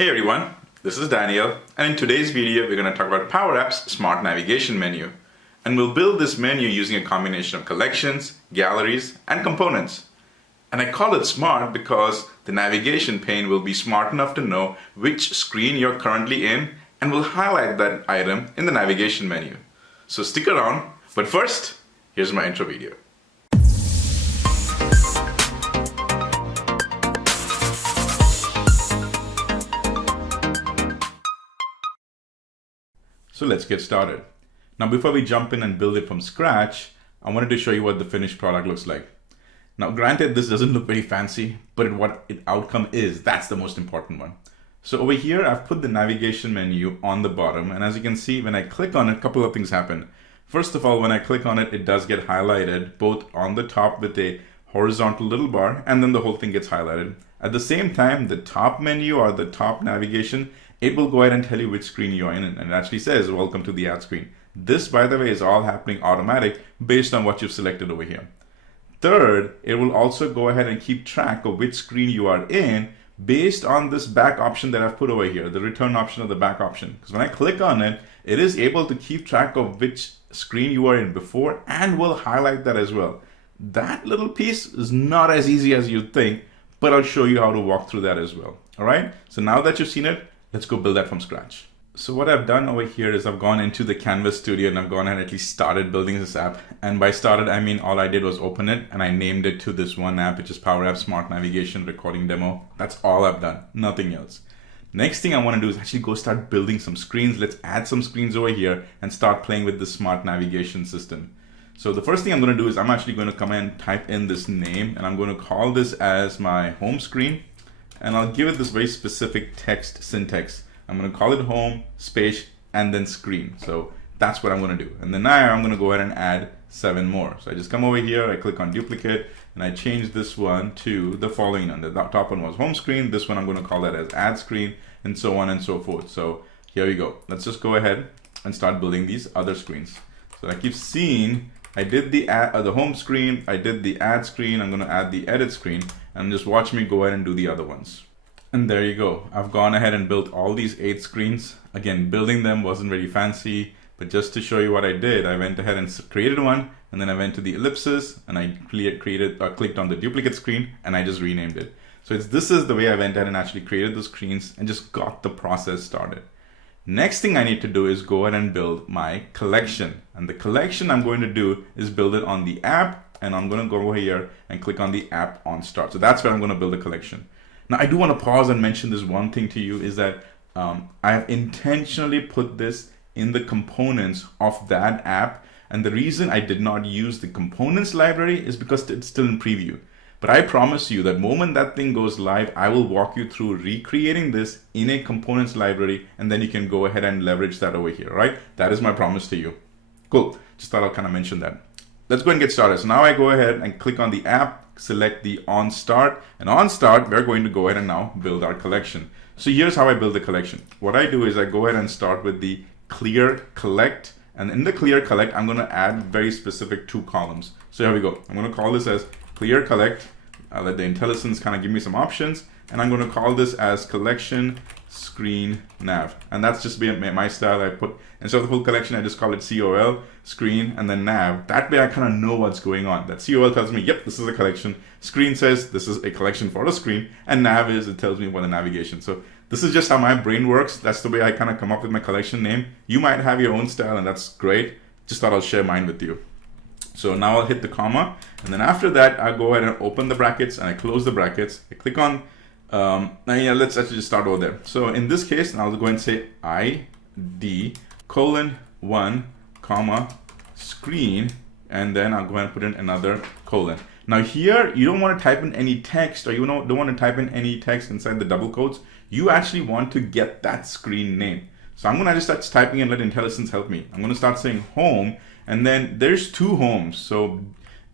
Hey everyone, this is Daniel, and in today's video we're going to talk about Power App's Smart Navigation menu. And we'll build this menu using a combination of collections, galleries, and components. And I call it smart because the navigation pane will be smart enough to know which screen you're currently in and will highlight that item in the navigation menu. So stick around, but first, here's my intro video. So let's get started. Now before we jump in and build it from scratch, I wanted to show you what the finished product looks like. Now granted, this doesn't look very fancy, but what its outcome is, that's the most important one. So over here, I've put the navigation menu on the bottom, and as you can see, when I click on it, a couple of things happen. First of all, when I click on it, it does get highlighted both on the top with a horizontal little bar, and then the whole thing gets highlighted. At the same time, the top menu or the top navigation, it will go ahead and tell you which screen you're in, and it actually says, welcome to the ad screen. This, by the way, is all happening automatic based on what you've selected over here. Third, it will also go ahead and keep track of which screen you are in based on this back option that I've put over here, the return option or the back option. Because when I click on it, it is able to keep track of which screen you are in before and will highlight that as well. That little piece is not as easy as you'd think, but I'll show you how to walk through that as well. All right, so now that you've seen it, let's go build that from scratch. So what I've done over here is I've gone into the Canvas Studio and I've gone and at least started building this app. And by started, I mean all I did was open it and I named it to this one app, which is Power App Smart Navigation Recording Demo. That's all I've done, nothing else. Next thing I want to do is actually go start building some screens. Let's add some screens over here and start playing with the smart navigation system. So the first thing I'm going to do is I'm actually going to come and type in this name, and I'm going to call this as my home screen. And I'll give it this very specific text syntax. I'm going to call it home, space, and then screen. So that's what I'm going to do. And then now I'm going to go ahead and add 7 more. So I just come over here, I click on duplicate, and I change this one to the following one. The top one was home screen. This one I'm going to call that as ad screen, and so on and so forth. So here we go. Let's just go ahead and start building these other screens. So I keep seeing I did the home screen, I did the ad screen, I'm going to add the edit screen, and just watch me go ahead and do the other ones. And there you go. I've gone ahead and built all these 8 screens. Again, building them wasn't very fancy, but just to show you what I did, I went ahead and created one, and then I went to the ellipses, and I clicked on the duplicate screen, and I just renamed it. So this is the way I went ahead and actually created the screens and just got the process started. Next thing I need to do is go ahead and build my collection. And the collection I'm going to do is build it on the app, and I'm going to go over here and click on the app on start. So that's where I'm going to build a collection. Now I do want to pause and mention this one thing to you is that I have intentionally put this in the components of that app. And the reason I did not use the components library is because it's still in preview. But I promise you that moment that thing goes live, I will walk you through recreating this in a components library, and then you can go ahead and leverage that over here, right? That is my promise to you. Cool, just thought I'll kind of mention that. Let's go and get started. So now I go ahead and click on the app, select the on start, and on start, we're going to go ahead and now build our collection. So here's how I build the collection. What I do is I go ahead and start with the clear collect, and in the clear collect, I'm going to add very specific 2 columns. So here we go. I'm going to call this as clear collect. I'll let the IntelliSense kind of give me some options, and I'm going to call this as collection screen nav. And that's just my style. I put, instead of the full collection, I just call it COL, screen, and then nav. That way I kind of know what's going on. That COL tells me, yep, this is a collection. Screen says this is a collection for the screen, and nav is, it tells me about the navigation. So this is just how my brain works. That's the way I kind of come up with my collection name. You might have your own style, and that's great. Just thought I'll share mine with you. So now I'll hit the comma, and then after that, I go ahead and open the brackets and I close the brackets. I click on, let's actually just start over there. So in this case, I'll go ahead and say ID :1, screen, and then I'll go ahead and put in another colon. Now here, you don't want to type in any text, or you don't want to type in any text inside the double quotes. You actually want to get that screen name. So I'm going to just start typing and let IntelliSense help me. I'm going to start saying home, and then there's 2 homes. So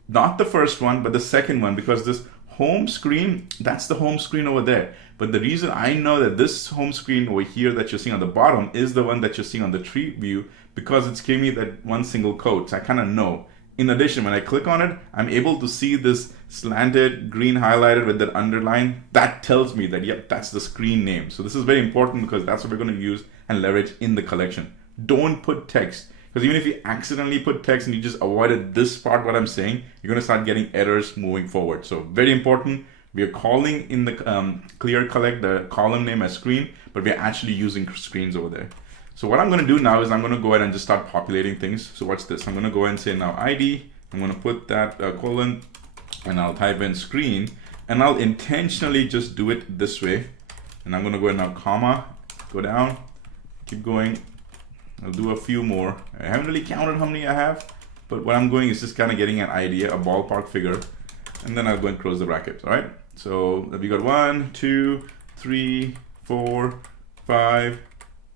not the first one, but the second one, because this home screen, that's the home screen over there. But the reason I know that this home screen over here that you're seeing on the bottom is the one that you're seeing on the tree view, because it's giving me that one single code. So I kind of know In addition, when I click on it, I'm able to see this slanted green highlighted with that underline. That tells me that, yep, that's the screen name. So this is very important because that's what we're going to use and leverage in the collection. Don't put text, because even if you accidentally put text and you just avoided this part, what I'm saying, you're going to start getting errors moving forward. So very important. We are calling in the clear collect the column name as screen, but we're actually using screens over there. So what I'm going to do now is I'm going to go ahead and just start populating things. So watch this. I'm going to go ahead and say now ID. I'm going to put that colon, and I'll type in screen, and I'll intentionally just do it this way. And I'm going to go ahead now, comma, go down, keep going. I'll do a few more. I haven't really counted how many I have, but what I'm going is just kind of getting an idea, a ballpark figure, and then I'll go and close the brackets. All right. So we got 1, 2, 3, 4, 5,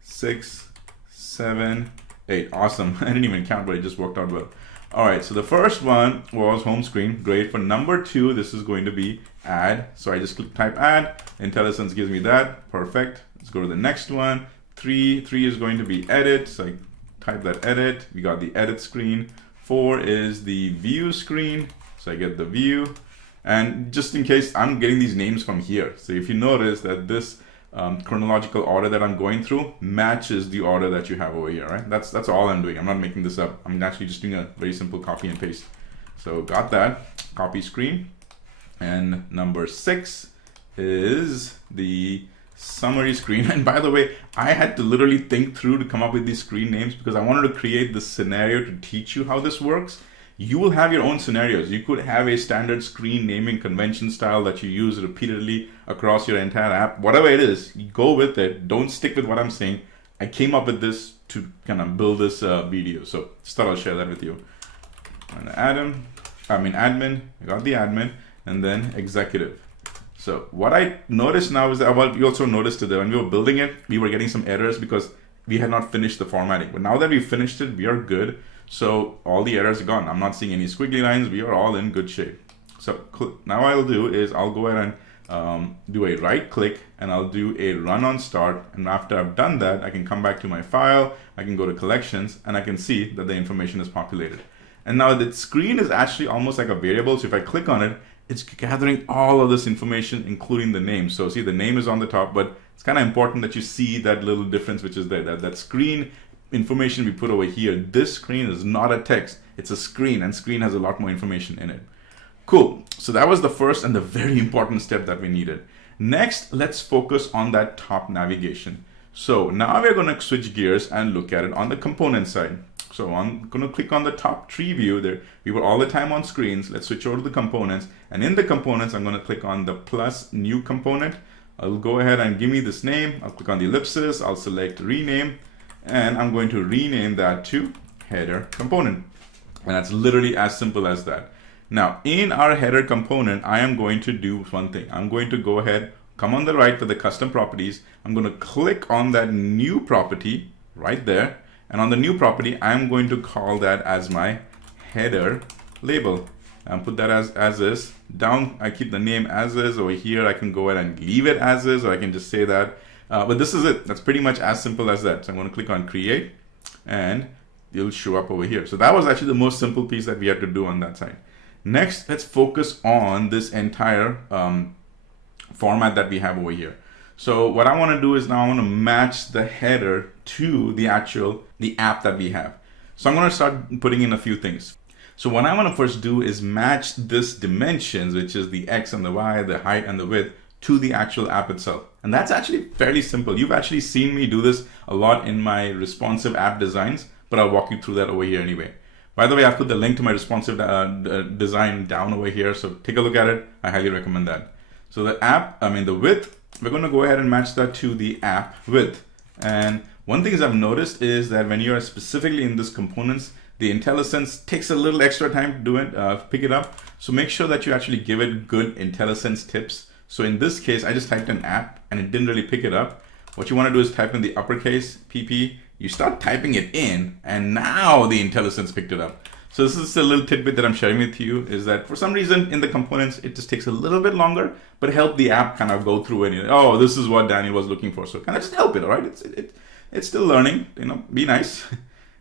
6, 7, 8. Awesome. I didn't even count, but it just worked out well. All right, so the first one was home screen. Great. For number 2, this is going to be add. So I just type add. IntelliSense gives me that. Perfect. Let's go to the next one. 3 is going to be edit. So I type that edit. We got the edit screen. 4 is the view screen. So I get the view. And just in case, I'm getting these names from here. So if you notice that this chronological order that I'm going through matches the order that you have over here, right? That's all I'm doing. I'm not making this up. I'm actually just doing a very simple copy and paste. So got that, copy screen. And number 6 is the summary screen. And by the way, I had to literally think through to come up with these screen names because I wanted to create this scenario to teach you how this works. You will have your own scenarios. You could have a standard screen naming convention style that you use repeatedly across your entire app. Whatever it is, you go with it. Don't stick with what I'm saying. I came up with this to kind of build this video. So just thought I'll share that with you. And admin, I got the admin, and then executive. So what I noticed now is that, well, you also noticed that when we were building it, we were getting some errors because we had not finished the formatting. But now that we finished it, we are good. So all the errors are gone. I'm not seeing any squiggly lines. We are all in good shape. So now what I'll do is I'll go ahead and do a right click, and I'll do a run on start. And after I've done that, I can come back to my file. I can go to collections, and I can see that the information is populated. And now the screen is actually almost like a variable. So if I click on it, it's gathering all of this information, including the name. So see, the name is on the top, but it's kind of important that you see that little difference, which is there, that screen information we put over here. This screen is not a text, it's a screen, and screen has a lot more information in it. Cool. So that was the first and the very important step that we needed. Next, let's focus on that top navigation. So now we're going to switch gears and look at it on the component side. So I'm going to click on the top tree view there. We were all the time on screens. Let's switch over to the components, and in the components I'm going to click on the plus new component. I'll go ahead and give me this name. I'll click on the ellipsis. I'll select rename, and I'm going to rename that to header component. And that's literally as simple as that. Now in our header component, I am going to do one thing. I'm going to go ahead, come on the right to the custom properties. I'm going to click on that new property right there. And on the new property, I'm going to call that as my header label. And put that as is. Down, I keep the name as is. Over here, I can go ahead and leave it as is, or I can just say that. But this is it. That's pretty much as simple as that. So I'm going to click on create, and it'll show up over here. So that was actually the most simple piece that we had to do on that side. Next, let's focus on this entire format that we have over here. So what I want to do is now I want to match the header to the app that we have. So I'm going to start putting in a few things. So what I want to first do is match this dimensions, which is the X and the Y, the height and the width, to the actual app itself. And that's actually fairly simple. You've actually seen me do this a lot in my responsive app designs, but I'll walk you through that over here anyway. By the way, I've put the link to my responsive design down over here, so take a look at it. I highly recommend that. So the width, we're going to go ahead and match that to the app width. And one thing I've noticed is that when you are specifically in this components, the IntelliSense takes a little extra time to do it, pick it up. So make sure that you actually give it good IntelliSense tips. So in this case, I just typed in app and it didn't really pick it up. What you want to do is type in the uppercase PP. You start typing it in, and now the IntelliSense picked it up. So this is a little tidbit that I'm sharing with you, is that for some reason in the components, it just takes a little bit longer, but help the app kind of go through and, oh, this is what Daniel was looking for. So kind of just help it, all right? It's still learning, be nice.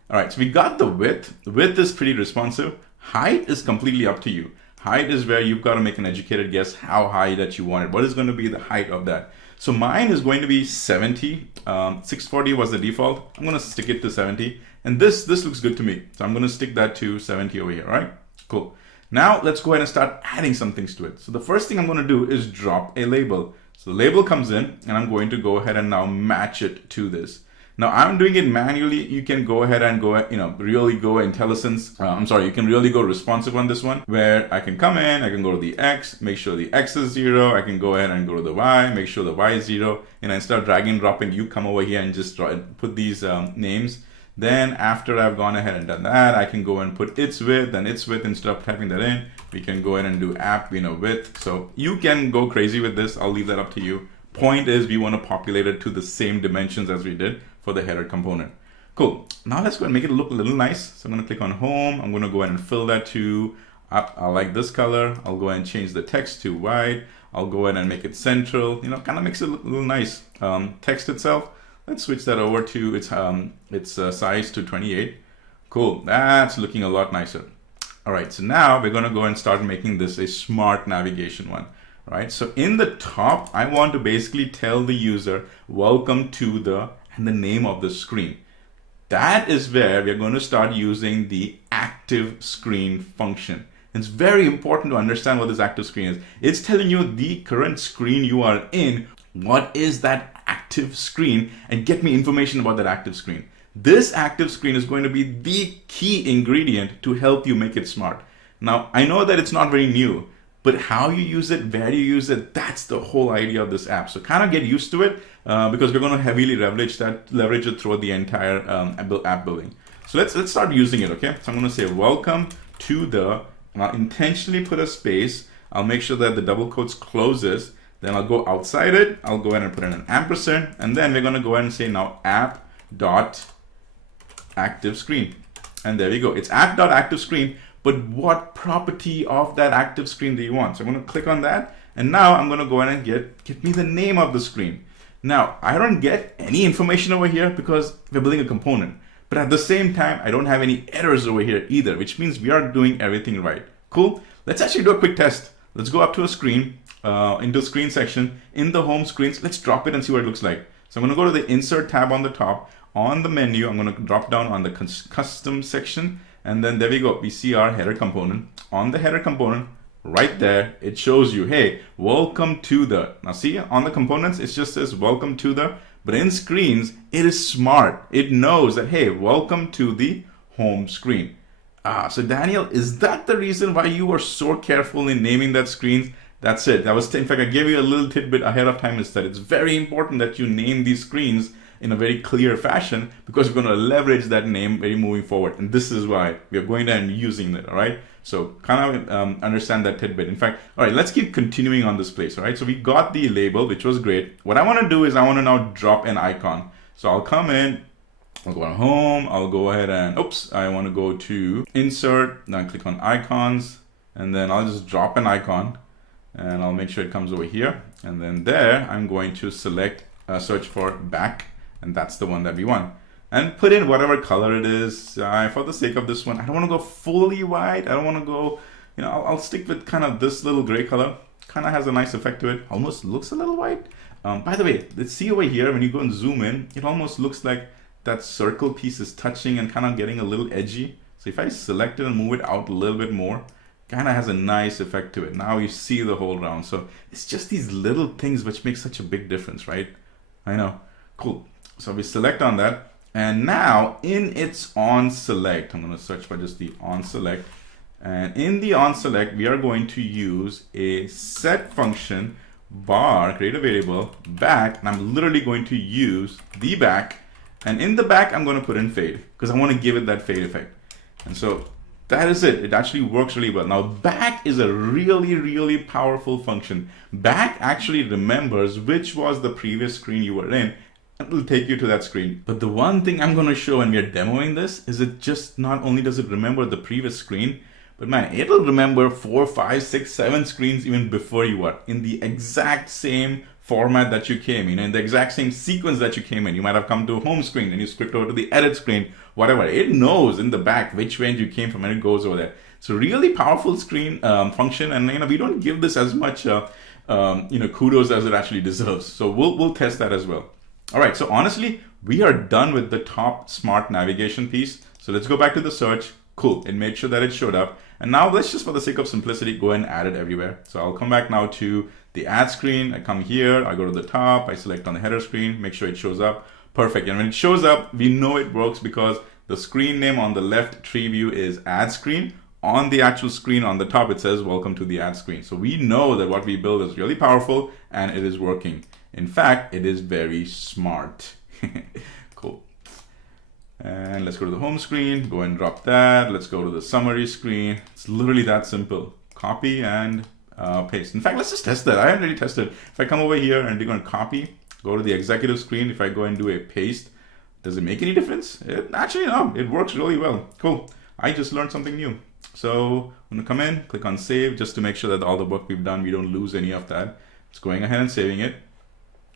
All right, so we got the width. The width is pretty responsive. Height is completely up to you. Height is where you've got to make an educated guess how high that you want it. What is going to be the height of that? So mine is going to be 70. 640 was the default. I'm going to stick it to 70. And this looks good to me. So I'm going to stick that to 70 over here, all right? Cool. Now let's go ahead and start adding some things to it. So the first thing I'm going to do is drop a label. So the label comes in and I'm going to go ahead and now match it to this. Now I'm doing it manually. You can go ahead and go, really go IntelliSense. You can really go responsive on this one, where I can come in, I can go to the X, make sure the X is 0. I can go ahead and go to the Y, make sure the Y is 0. And instead of drag and dropping, you come over here and just put these names. Then after I've gone ahead and done that, I can go and put its width and its width. Instead of typing that in, we can go ahead and do app, width. So you can go crazy with this. I'll leave that up to you. Point is, we want to populate it to the same dimensions as we did for the header component. Cool. Now let's go and make it look a little nice. So I'm going to click on home. I'm going to go ahead and fill that to up. I like this color. I'll go ahead and change the text to white. I'll go ahead and make it central. Kind of makes it look a little nice. Text itself, let's switch that over to its size to 28. Cool. That's looking a lot nicer. All right. So now we're going to go and start making this a smart navigation one. Right. So in the top, I want to basically tell the user, welcome to the name of the screen. That is where we're going to start using the active screen function. It's very important to understand what this active screen is. It's telling you the current screen you are in, what is that active screen, and get me information about that active screen. This active screen is going to be the key ingredient to help you make it smart. Now, I know that it's not very new, but how you use it, where you use it, that's the whole idea of this app. So kind of get used to it because we're going to heavily leverage it throughout the entire app building. So let's start using it, okay? So I'm going to say welcome to the, and I'll intentionally put a space. I'll make sure that the double quotes closes. Then I'll go outside it. I'll go ahead and put in an ampersand. And then we're going to go ahead and say now app.activeScreen. And there you go. It's app.activeScreen. But what property of that active screen do you want? So I'm going to click on that. And now I'm going to go ahead and get me the name of the screen. Now, I don't get any information over here because we're building a component. But at the same time, I don't have any errors over here either, which means we are doing everything right. Cool. Let's actually do a quick test. Let's go up to a screen, into screen section. In the home screens, let's drop it and see what it looks like. So I'm going to go to the insert tab on the top. On the menu, I'm going to drop down on the custom section. And then there we go. We see our header component. On the header component, right there, it shows you, hey, welcome to the. Now see, on the components, it just says welcome to the. But in screens, it is smart. It knows that, hey, welcome to the home screen. So Daniel, is that the reason why you were so careful in naming that screen? That's it. In fact, I gave you a little tidbit ahead of time. Is that it's very important that you name these screens in a very clear fashion, because we're going to leverage that name very moving forward. And this is why we are going and using it, all right? So kind of understand that tidbit. In fact, all right, let's keep continuing on this place, all right? So we got the label, which was great. What I want to do is I want to now drop an icon. So I'll come in, I'll go on home, I'll go ahead and, I want to go to insert, then click on icons, and then I'll just drop an icon, and I'll make sure it comes over here. And then there, I'm going to select, search for back, and that's the one that we want. And put in whatever color it is. For the sake of this one, I don't want to go fully white. I don't want to go, I'll stick with kind of this little gray color. Kind of has a nice effect to it. Almost looks a little white. By the way, let's see over here, when you go and zoom in, it almost looks like that circle piece is touching and kind of getting a little edgy. So if I select it and move it out a little bit more, kind of has a nice effect to it. Now you see the whole round. So it's just these little things which make such a big difference, right? I know. Cool. So we select on that, and now in its on select, I'm going to search for just the on select, and in the on select, we are going to use a set function bar, create a variable back, and I'm literally going to use the back, and in the back, I'm going to put in fade because I want to give it that fade effect. And so that is it. It actually works really well. Now, back is a really, really powerful function. Back actually remembers which was the previous screen you were in. It will take you to that screen. But the one thing I'm going to show when we are demoing this is it just not only does it remember the previous screen, but man, it'll remember 4, 5, 6, 7 screens even before you are in the exact same format that you came in the exact same sequence that you came in. You might have come to a home screen and you script over to the edit screen, whatever. It knows in the back which range you came from and it goes over there. So really powerful screen function, and we don't give this as much kudos as it actually deserves. So we'll test that as well. All right, so honestly, we are done with the top smart navigation piece. So let's go back to the search. Cool, it made sure that it showed up. And now let's just, for the sake of simplicity, go ahead and add it everywhere. So I'll come back now to the ad screen. I come here, I go to the top, I select on the header screen, make sure it shows up. Perfect. And when it shows up, we know it works because the screen name on the left tree view is ad screen. On the actual screen on the top, it says welcome to the ad screen. So we know that what we build is really powerful and it is working. In fact, it is very smart. Cool. And let's go to the home screen, go and drop that. Let's go to the summary screen. It's literally that simple. Copy and paste. In fact, let's just test that. I haven't really tested. If I come over here and we're going to copy, go to the executive screen. If I go and do a paste, does it make any difference? Actually, no, it works really well. Cool. I just learned something new. So I'm going to come in, click on save, just to make sure that all the work we've done, we don't lose any of that. It's going ahead and saving it.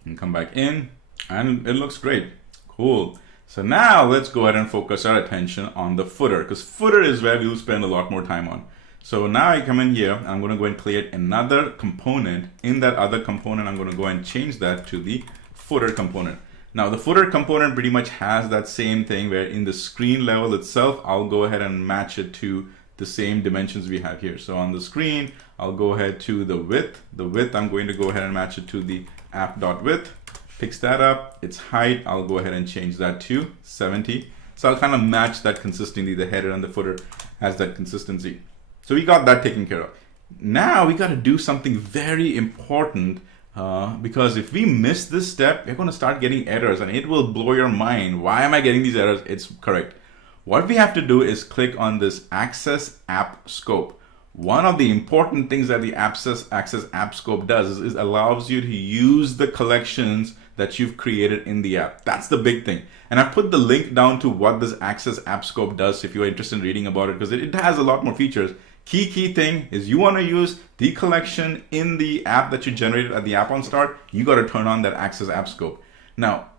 And come back in, and it looks great. Cool. So now let's go ahead and focus our attention on the footer, because footer is where we'll spend a lot more time on. So now I come in here, I'm going to go and create another component. In that other component, I'm going to go and change that to the footer component. Now the footer component pretty much has that same thing where in the screen level itself, I'll go ahead and match it to the same dimensions we have here. So on the screen, I'll go ahead to the width. The width, I'm going to go ahead and match it to the app.width. Picks that up. Its height, I'll go ahead and change that to 70. So I'll kind of match that consistency. The header and the footer has that consistency. So we got that taken care of. Now we got to do something very important because if we miss this step, we're going to start getting errors and it will blow your mind. Why am I getting these errors? It's correct. What we have to do is click on this Access App Scope. One of the important things that the Access App Scope does is allows you to use the collections that you've created in the app. That's the big thing. And I've put the link down to what this Access App Scope does if you're interested in reading about it, because it has a lot more features. Key thing is you want to use the collection in the app that you generated at the app on start. You got to turn on that Access App Scope. Now,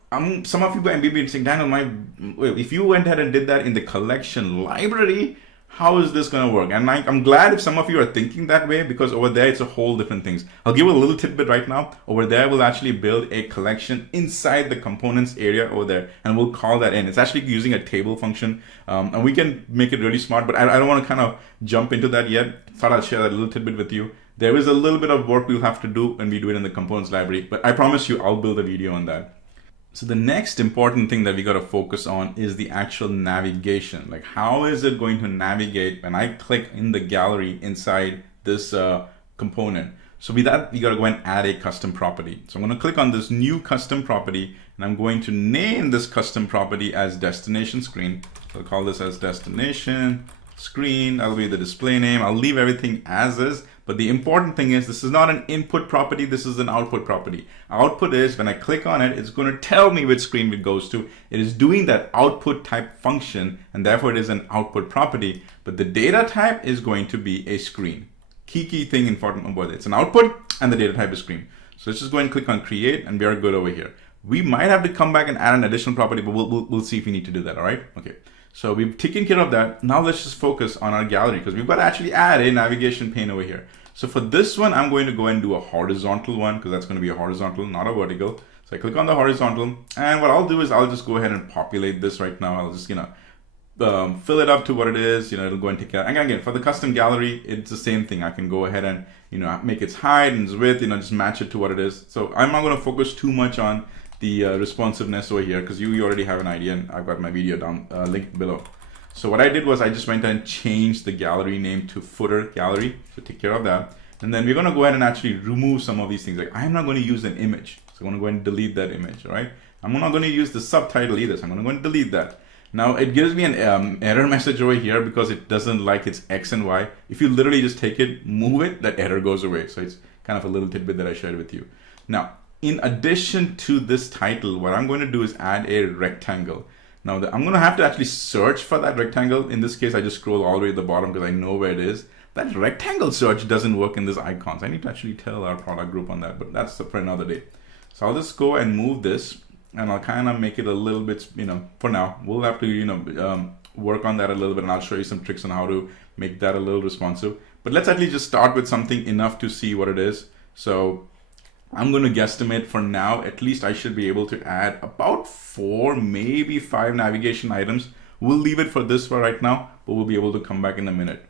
some of you may be saying, Daniel, if you went ahead and did that in the collection library, how is this going to work? And I'm glad if some of you are thinking that way, because over there, it's a whole different things. I'll give you a little tidbit right now. Over there, we'll actually build a collection inside the components area over there, and we'll call that in. It's actually using a table function, and we can make it really smart, but I don't want to kind of jump into that yet. Thought I'll share that little tidbit with you. There is a little bit of work we'll have to do when we do it in the components library, but I promise you, I'll build a video on that. So the next important thing that we got to focus on is the actual navigation. Like, how is it going to navigate when I click in the gallery inside this component? So with that, we got to go and add a custom property. So I'm going to click on this new custom property, and I'm going to name this custom property as destination screen. So I'll call this as destination screen. That'll be the display name. I'll leave everything as is. But the important thing is this is not an input property, this is an output property. Output is when I click on it, it's going to tell me which screen it goes to. It is doing that output type function, and therefore it is an output property. But the data type is going to be a screen. Key thing important about it. It's an output and the data type is screen. So let's just go and click on create, and we are good over here. We might have to come back and add an additional property, but we'll see if we need to do that, all right? Okay. So we've taken care of that. Now let's just focus on our gallery, because we've got to actually add a navigation pane over here. So for this one, I'm going to go and do a horizontal one, because that's going to be a horizontal, not a vertical. So I click on the horizontal, and what I'll do is I'll just go ahead and populate this right now. I'll just, fill it up to what it is. It'll go and take care. And again, for the custom gallery, it's the same thing. I can go ahead and, make its height and its width, just match it to what it is. So I'm not going to focus too much on the responsiveness over here, because you already have an idea, and I've got my video down linked below. So what I did was I just went and changed the gallery name to footer gallery. So take care of that. And then we're going to go ahead and actually remove some of these things. Like, I'm not going to use an image. So I'm going to go ahead and delete that image, all right? I'm not going to use the subtitle either. So I'm going to go and delete that. Now it gives me an error message over here because it doesn't like its X and Y. If you literally just take it, move it, that error goes away. So it's kind of a little tidbit that I shared with you. Now, in addition to this title, what I'm going to do is add a rectangle. Now I'm going to have to actually search for that rectangle. In this case, I just scroll all the way to the bottom because I know where it is. That rectangle search doesn't work in this icons. I need to actually tell our product group on that, but that's for another day. So I'll just go and move this, and I'll kind of make it a little bit, for now. We'll have to, work on that a little bit, and I'll show you some tricks on how to make that a little responsive. But let's at least just start with something enough to see what it is. So I'm going to guesstimate for now, at least I should be able to add about 4, maybe 5 navigation items. We'll leave it for this for right now, but we'll be able to come back in a minute.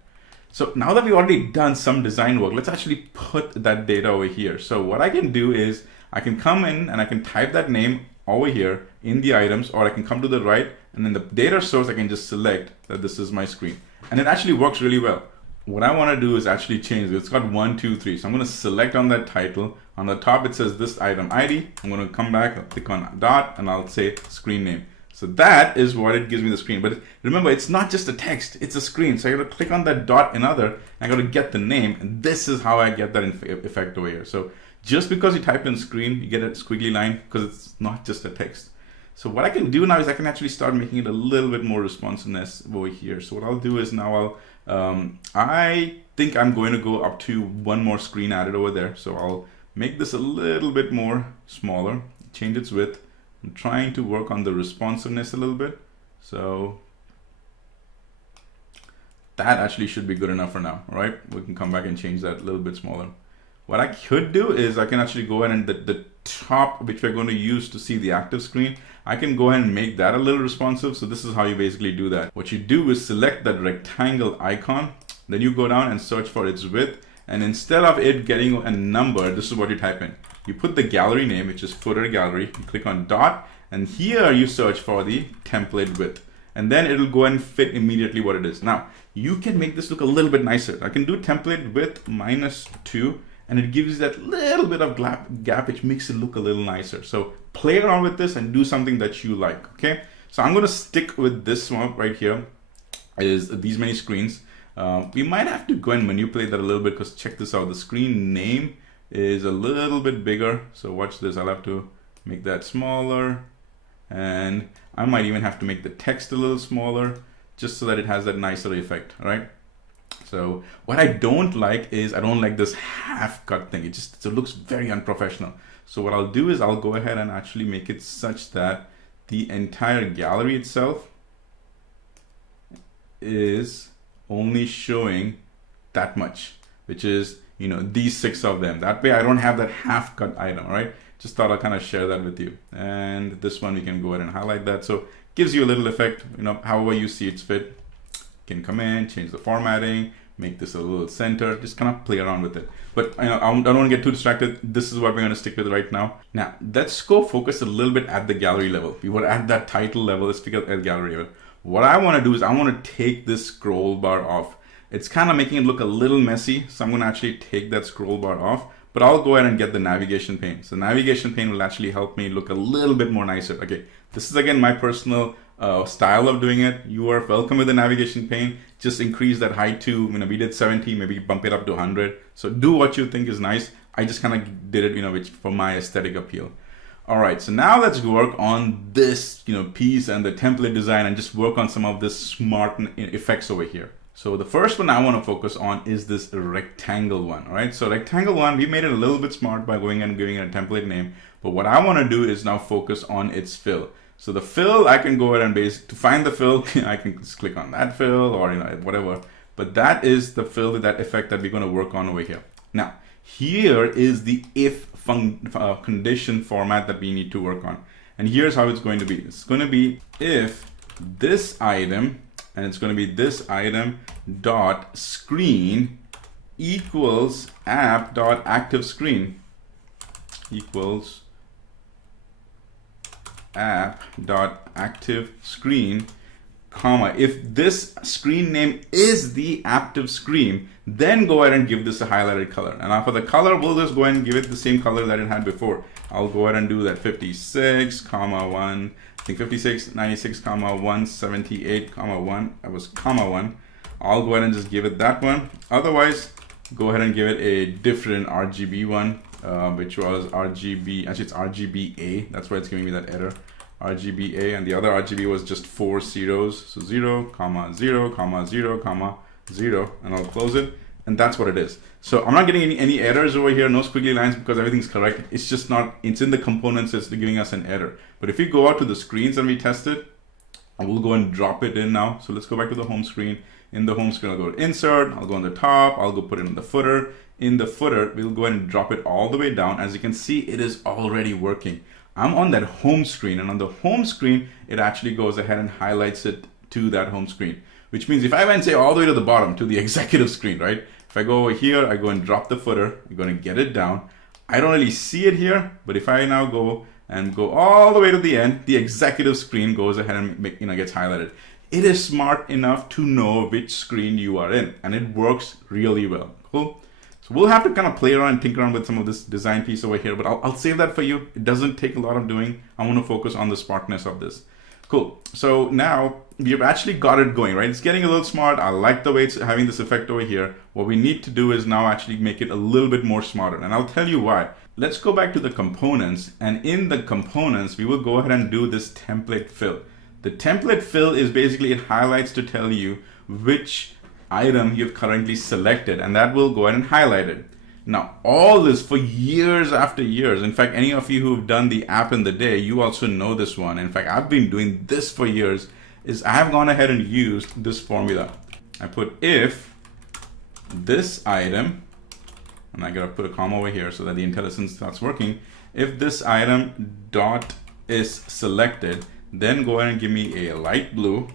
So now that we've already done some design work, let's actually put that data over here. So what I can do is I can come in and I can type that name over here in the items, or I can come to the right, and then the data source, I can just select that this is my screen. And it actually works really well. What I want to do is actually change it. It's got 1, 2, 3. So I'm going to select on that title. On the top, it says this item ID. I'm going to come back, I'll click on dot, and I'll say screen name. So that is what it gives me the screen. But remember, it's not just a text, it's a screen. So I got to click on that dot another, I got to get the name, and this is how I get that effect over here. So just because you type in screen, you get a squiggly line because it's not just a text. So what I can do now is I can actually start making it a little bit more responsiveness over here. So what I'll do is now I think I'm going to go up to 1 more screen added over there. So I'll make this a little bit more smaller, change its width. I'm trying to work on the responsiveness a little bit. So that actually should be good enough for now, right? We can come back and change that a little bit smaller. What I could do is I can actually go ahead and the top, which we're going to use to see the active screen, I can go ahead and make that a little responsive. So this is how you basically do that. What you do is select that rectangle icon, then you go down and search for its width. And instead of it getting a number, this is what you type in. You put the gallery name, which is footer gallery, you click on dot, and here you search for the template width. And then it'll go and fit immediately what it is. Now, you can make this look a little bit nicer. I can do template width -2, and it gives you that little bit of gap, which makes it look a little nicer. So play around with this and do something that you like, okay? So I'm gonna stick with this one right here, is these many screens. We might have to go and manipulate that a little bit, because check this out, the screen name is a little bit bigger. So watch this, I'll have to make that smaller, and I might even have to make the text a little smaller just so that it has that nicer effect, right? So what I don't like is I don't like this half cut thing. It looks very unprofessional. So what I'll do is I'll go ahead and actually make it such that the entire gallery itself is only showing that much, which is, you know, these 6 of them. That way I don't have that half cut item, right? Just thought I'll kind of share that with you. And this one, we can go ahead and highlight that. So gives you a little effect, you know, however you see it fit. You can come in, change the formatting, make this a little center, just kind of play around with it. But you know, I don't want to get too distracted. This is what we're going to stick with right now. Now, let's go focus a little bit at the gallery level. We were at that title level, let's figure out at gallery level. What I want to do is I want to take this scroll bar off. It's kind of making it look a little messy, so I'm going to actually take that scroll bar off, but I'll go ahead and get the navigation pane. So navigation pane will actually help me look a little bit more nicer. Okay, this is again my personal style of doing it. You are welcome with the navigation pane. Just increase that height to, you know, we did 70, maybe bump it up to 100. So do what you think is nice. I just kind of did it, you know, which for my aesthetic appeal. All right, so now let's work on this, you know, piece and the template design, and just work on some of this smart effects over here. So the first one I want to focus on is this rectangle one, all right? So rectangle one, we made it a little bit smart by going and giving it a template name. But what I want to do is now focus on its fill. So the fill, I can go ahead and to find the fill, I can just click on that fill, or, you know, whatever. But that is the fill, that effect that we're going to work on over here. Now, here is the if condition format that we need to work on. And here's how it's going to be. It's going to be if this item, and it's going to be this item dot screen equals app dot active screen equals app dot active screen, comma, if this screen name is the active screen, then go ahead and give this a highlighted color. And now for the color, we'll just go ahead and give it the same color that it had before. I'll go ahead and do that 56, comma 1, I think 56, 96, comma 178, comma 1, that was comma 1. I'll go ahead and just give it that one. Otherwise, go ahead and give it a different RGB one, which was RGB, actually it's RGBA, that's why it's giving me that error. RGBA, and the other RGB was just 4 zeros, so 0, comma 0, comma 0, comma 0, and I'll close it, and that's what it is. So I'm not getting any errors over here, no squiggly lines, because everything's correct. It's just not, it's in the components, it's giving us an error. But if we go out to the screens and we test it, I will go and drop it in now. So let's go back to the home screen. In the home screen, I'll go to insert, I'll go on the top, I'll go put it in the footer. In the footer, we'll go ahead and drop it all the way down. As you can see, it is already working. I'm on that home screen, and on the home screen, it actually goes ahead and highlights it to that home screen, which means if I went, say, all the way to the bottom to the executive screen, right? If I go over here, I go and drop the footer, I'm going to get it down. I don't really see it here, but if I now go and go all the way to the end, the executive screen goes ahead and gets highlighted. It is smart enough to know which screen you are in, and it works really well. Cool. So we'll have to kind of play around and tinker around with some of this design piece over here, but I'll save that for you. It doesn't take a lot of doing. I want to focus on the smartness of this. Cool. So now we've actually got it going, right? It's getting a little smart. I like the way it's having this effect over here. What we need to do is now actually make it a little bit more smarter, and I'll tell you why. Let's go back to the components, and in the components, we will go ahead and do this template fill. The template fill is basically, it highlights to tell you which item you've currently selected, and that will go ahead and highlight it. Now, all this for years after years. In fact, any of you who've done the app in the day, you also know this one. In fact, I've been doing this for years, is I have gone ahead and used this formula. I put if this item, and I gotta put a comma over here so that the IntelliSense starts working. If this item dot is selected, then go ahead and give me a light blue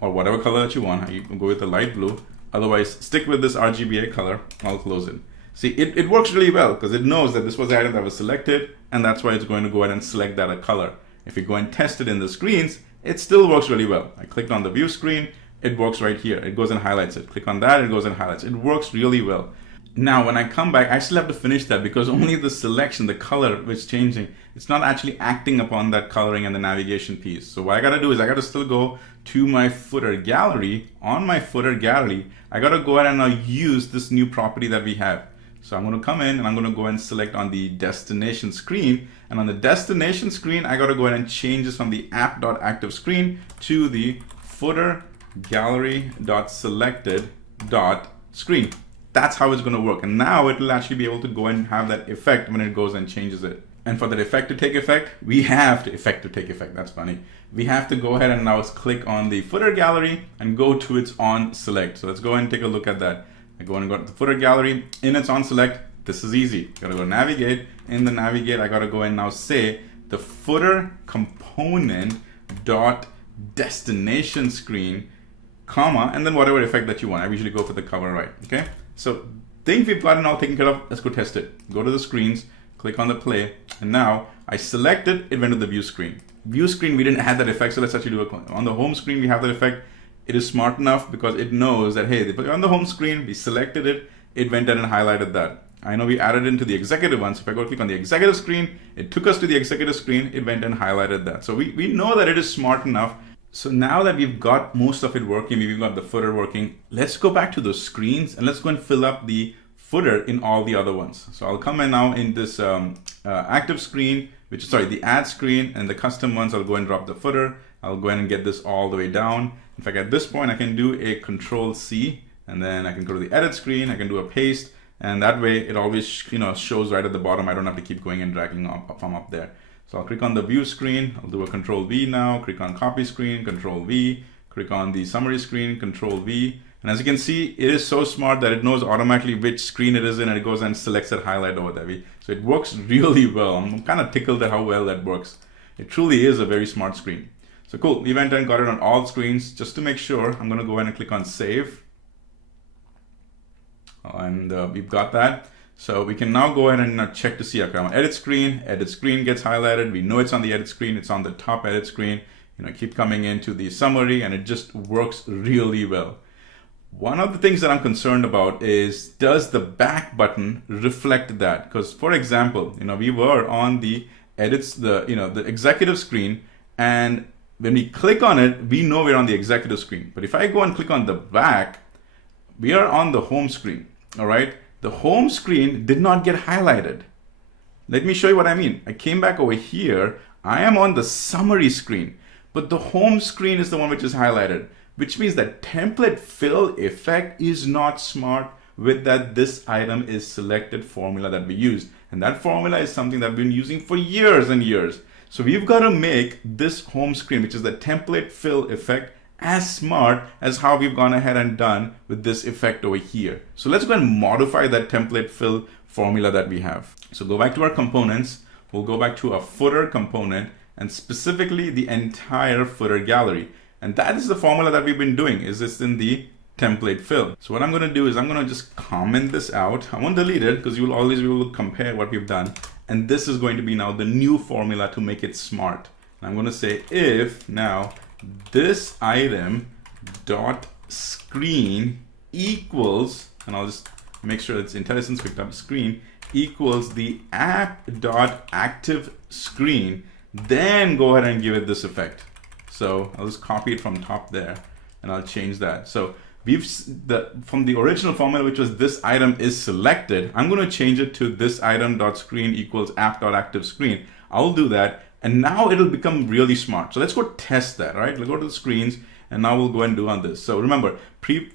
or whatever color that you want. You can go with the light blue. Otherwise, stick with this RGBA color. I'll close it. See, it works really well because it knows that this was the item that was selected, and that's why it's going to go ahead and select that color. If you go and test it in the screens, it still works really well. I clicked on the view screen, it works right here. It goes and highlights it. Click on that, it goes and highlights. It works really well. Now, when I come back, I still have to finish that because only the selection, the color which is changing, it's not actually acting upon that coloring and the navigation piece. So what I gotta do is I gotta still go to my footer gallery. On my footer gallery, I gotta go ahead and now use this new property that we have. So I'm gonna come in and I'm gonna go and select on the destination screen. And on the destination screen, I gotta go ahead and change this from the app.active screen to the footer gallery.selected.screen. That's how it's going to work. And now it will actually be able to go and have that effect when it goes and changes it. And for that effect to take effect, we have to take effect. That's funny. We have to go ahead and now click on the footer gallery and go to its on select. So let's go ahead and take a look at that. I go and go to the footer gallery in its on select. This is easy. Gotta go navigate. In the navigate, I gotta go and now say the footer component dot destination screen, comma, and then whatever effect that you want. I usually go for the cover right. Okay. So think we've got it all taken care of. Let's go test it. Go to the screens, click on the play, and now I selected, it went to the view screen. View screen, we didn't have that effect, so let's actually do it. On the home screen, we have that effect. It is smart enough because it knows that, hey, on the home screen, we selected it, it went in and highlighted that. I know we added into the executive one, so if I go click on the executive screen, it took us to the executive screen, it went and highlighted that. So we know that it is smart enough. So now that we've got most of it working, we've got the footer working, let's go back to those screens and let's go and fill up the footer in all the other ones. So I'll come in now in this active screen, the add screen, and the custom ones, I'll go and drop the footer. I'll go ahead and get this all the way down. In fact, at this point, I can do a Control-C, and then I can go to the edit screen, I can do a paste, and that way it always shows right at the bottom. I don't have to keep going and dragging up from up there. So I'll click on the view screen, I'll do a Control-V now, click on copy screen, Control-V, click on the summary screen, Control-V. And as you can see, it is so smart that it knows automatically which screen it is in, and it goes and selects it, highlight over there. So it works really well. I'm kind of tickled at how well that works. It truly is a very smart screen. So cool, we went and got it on all screens. Just to make sure, I'm gonna go ahead and click on save. And we've got that. So we can now go ahead and check to see, okay, I'm on edit screen gets highlighted. We know it's on the edit screen, it's on the top edit screen. Keep coming into the summary and it just works really well. One of the things that I'm concerned about is, does the back button reflect that? Because for example, we were on the edits, the executive screen, and when we click on it, we know we're on the executive screen. But if I go and click on the back, we are on the home screen, all right? The home screen did not get highlighted. Let me show you what I mean. I came back over here. I am on the summary screen, but the home screen is the one which is highlighted, which means that template fill effect is not smart with that this item is selected formula that we used. And that formula is something that we've been using for years and years. So we've got to make this home screen, which is the template fill effect, as smart as how we've gone ahead and done with this effect over here. So let's go and modify that template fill formula that we have. So go back to our components. We'll go back to a footer component and specifically the entire footer gallery. And that is the formula that we've been doing, is this in the template fill. So what I'm going to do is I'm going to just comment this out. I won't delete it because you will always be able to compare what we've done. And this is going to be now the new formula to make it smart. And I'm going to say if now this item dot screen equals, and I'll just make sure it's IntelliSense picked up, screen equals the app dot active screen, then go ahead and give it this effect. So I'll just copy it from top there and I'll change that. So from the original formula, which was this item is selected, I'm going to change it to this item dot screen equals app dot active screen. I'll do that, and now it'll become really smart. So let's go test that, right? Let's go to the screens, and now we'll go and do on this. So remember,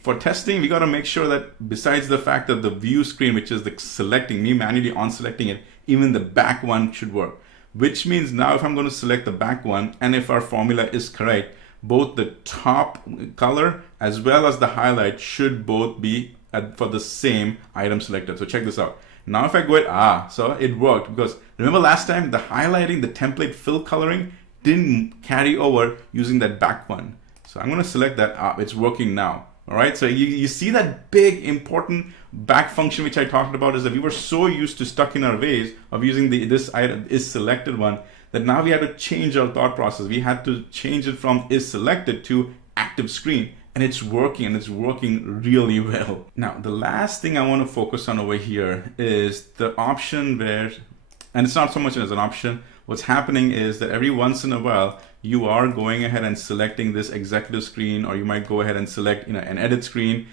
for testing, we got to make sure that besides the fact that the view screen, which is the selecting, me manually on selecting it, even the back one should work. Which means now if I'm going to select the back one, and if our formula is correct, both the top color as well as the highlight should both be for the same item selected. So check this out. Now if I go so it worked, because remember last time the highlighting, the template fill coloring didn't carry over using that back one. So I'm going to select that. It's working now. All right. So you see that big important back function which I talked about, is that we were so used to stuck in our ways of using this item is selected one, that now we had to change our thought process. We had to change it from is selected to active screen, and it's working, and it's working really well. Now, the last thing I want to focus on over here is the option where, and it's not so much as an option, what's happening is that every once in a while, you are going ahead and selecting this executive screen, or you might go ahead and select an edit screen.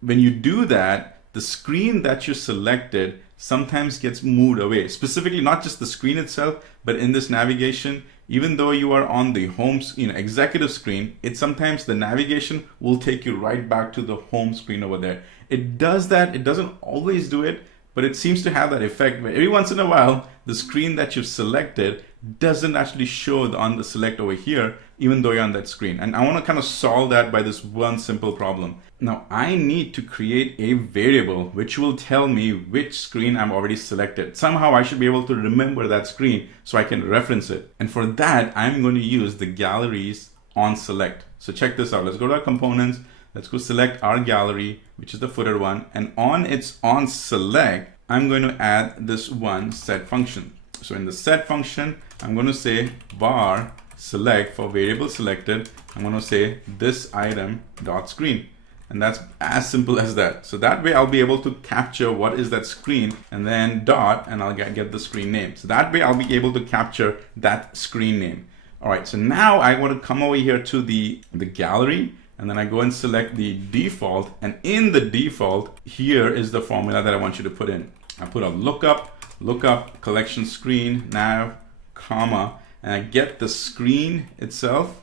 When you do that, the screen that you selected sometimes gets moved away. Specifically, not just the screen itself, but in this navigation, even though you are on the home executive screen, sometimes the navigation will take you right back to the home screen over there. It does that. It doesn't always do it, but it seems to have that effect where every once in a while, the screen that you've selected doesn't actually show on the select over here, even though you're on that screen. And I want to kind of solve that by this one simple problem. Now I need to create a variable which will tell me which screen I've already selected. Somehow I should be able to remember that screen so I can reference it. And for that, I'm going to use the galleries on select. So check this out. Let's go to our components. Let's go select our gallery, which is the footer one. And on its on select, I'm going to add this one set function. So in the set function, I'm going to say var select for variable selected. I'm going to say this item dot screen. And that's as simple as that. So that way I'll be able to capture what is that screen, and then dot, and I'll get the screen name. So that way I'll be able to capture that screen name. All right, so now I want to come over here to the gallery, and then I go and select the default, and in the default, here is the formula that I want you to put in. I put a lookup collection screen nav, comma, and I get the screen itself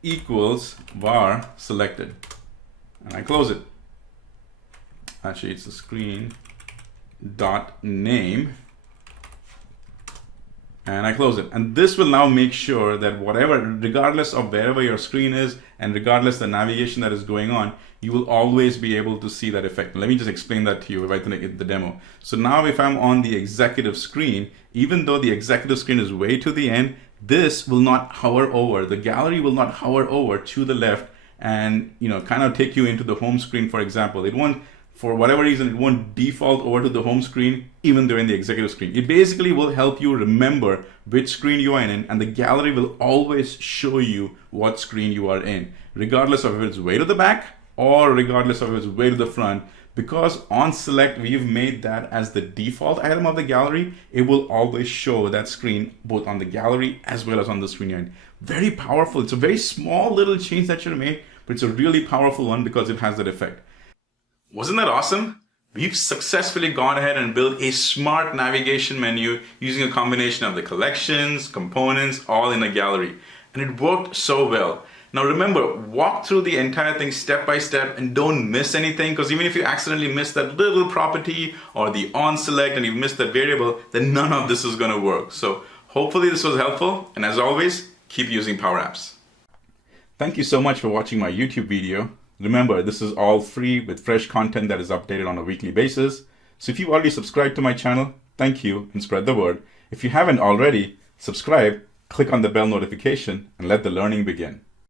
equals var selected, and I close it. Actually, it's the screen dot name, and I close it. And this will now make sure that whatever, regardless of wherever your screen is and regardless of the navigation that is going on, you will always be able to see that effect. Let me just explain that to you if I can get the demo. So now if I'm on the executive screen, even though the executive screen is way to the end, this will not hover over. The gallery will not hover over to the left and kind of take you into the home screen, for example. It won't, for whatever reason, it won't default over to the home screen even though in the executive screen. It basically will help you remember which screen you are in, and the gallery will always show you what screen you are in, regardless of if it's way to the back or regardless of if it's way to the front. Because on select, we've made that as the default item of the gallery, it will always show that screen both on the gallery as well as on the screen you're in. Very powerful. It's a very small little change that you made, but it's a really powerful one because it has that effect. Wasn't that awesome? We've successfully gone ahead and built a smart navigation menu using a combination of the collections, components, all in a gallery. And it worked so well. Now remember, walk through the entire thing step by step and don't miss anything, because even if you accidentally miss that little property or the on select and you missed that variable, then none of this is going to work. So hopefully this was helpful, and as always, keep using Power Apps. Thank you so much for watching my YouTube video. Remember, this is all free with fresh content that is updated on a weekly basis. So if you've already subscribed to my channel, thank you and spread the word. If you haven't already, subscribe, click on the bell notification, and let the learning begin.